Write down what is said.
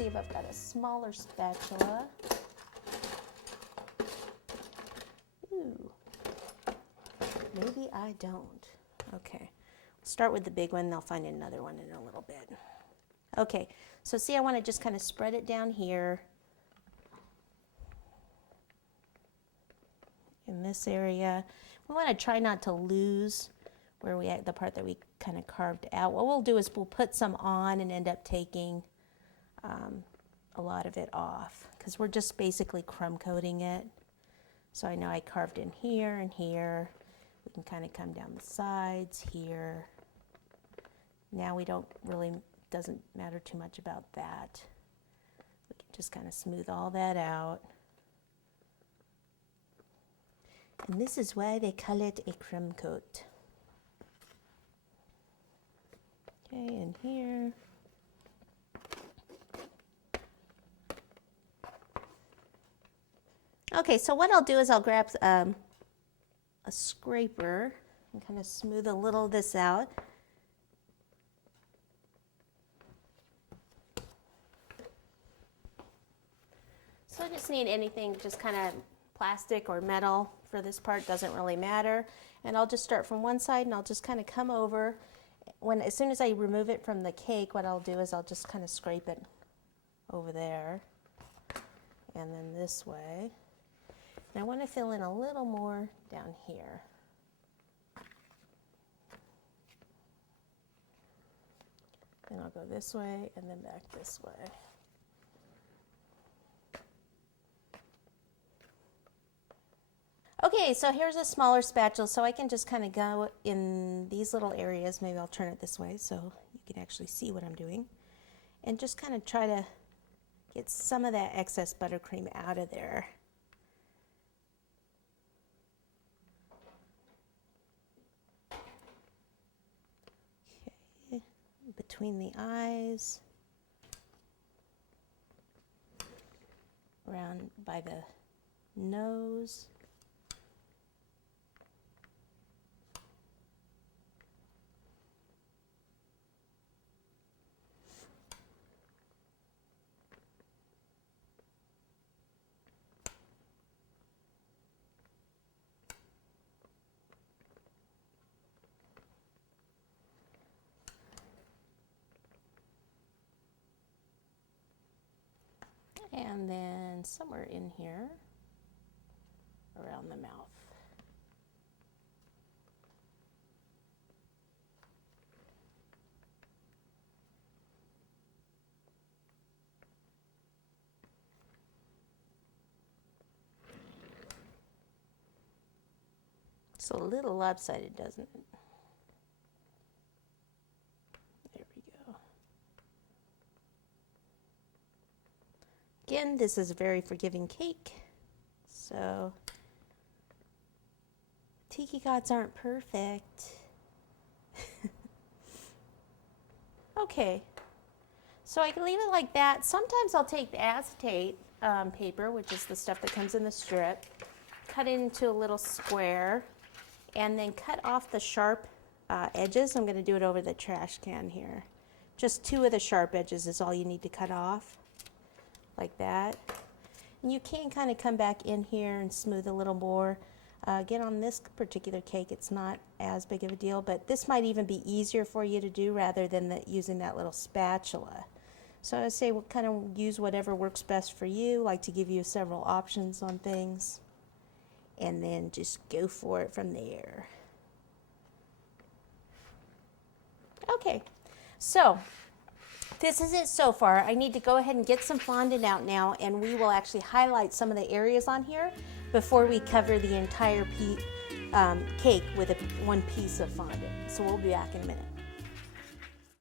see if I've got a smaller spatula. Ooh, maybe I don't. Okay, start with the big one, and I'll find another one in a little bit. Okay, so see, I want to just kind of spread it down here in this area. We want to try not to lose where we the part that we kind of carved out. What we'll do is we'll put some on and end up taking a lot of it off because we're just basically crumb coating it. So I know I carved in here and here. We can kind of come down the sides here. Now we don't really, doesn't matter too much about that. We can just kind of smooth all that out. And this is why they call it a crumb coat. Okay, and here. Okay, so what I'll do is I'll grab a scraper and kind of smooth a little of this out. So I just need anything, just kind of plastic or metal for this part, doesn't really matter. And I'll just start from one side and I'll just kind of come over. As soon as I remove it from the cake, what I'll do is I'll just kind of scrape it over there and then this way. And I want to fill in a little more down here. Then I'll go this way and then back this way. Okay, so here's a smaller spatula, so I can just kind of go in these little areas. Maybe I'll turn it this way so you can actually see what I'm doing. And just kind of try to get some of that excess buttercream out of there. Okay, between the eyes, around by the nose. And then somewhere in here, around the mouth. It's a little lopsided, doesn't it? There we go. Again, this is a very forgiving cake, so tiki gods aren't perfect. Okay, so I can leave it like that. Sometimes I'll take the acetate paper, which is the stuff that comes in the strip, cut it into a little square, and then cut off the sharp edges. I'm going to do it over the trash can here. Just 2 of the sharp edges is all you need to cut off. Like that. And you can kind of come back in here and smooth a little more. Again, on this particular cake, it's not as big of a deal, but this might even be easier for you to do rather than using that little spatula. So I would say we'll kind of use whatever works best for you. I like to give you several options on things, and then just go for it from there. Okay, so this is it so far. I need to go ahead and get some fondant out now, and we will actually highlight some of the areas on here before we cover the entire cake with one piece of fondant. So we'll be back in a minute.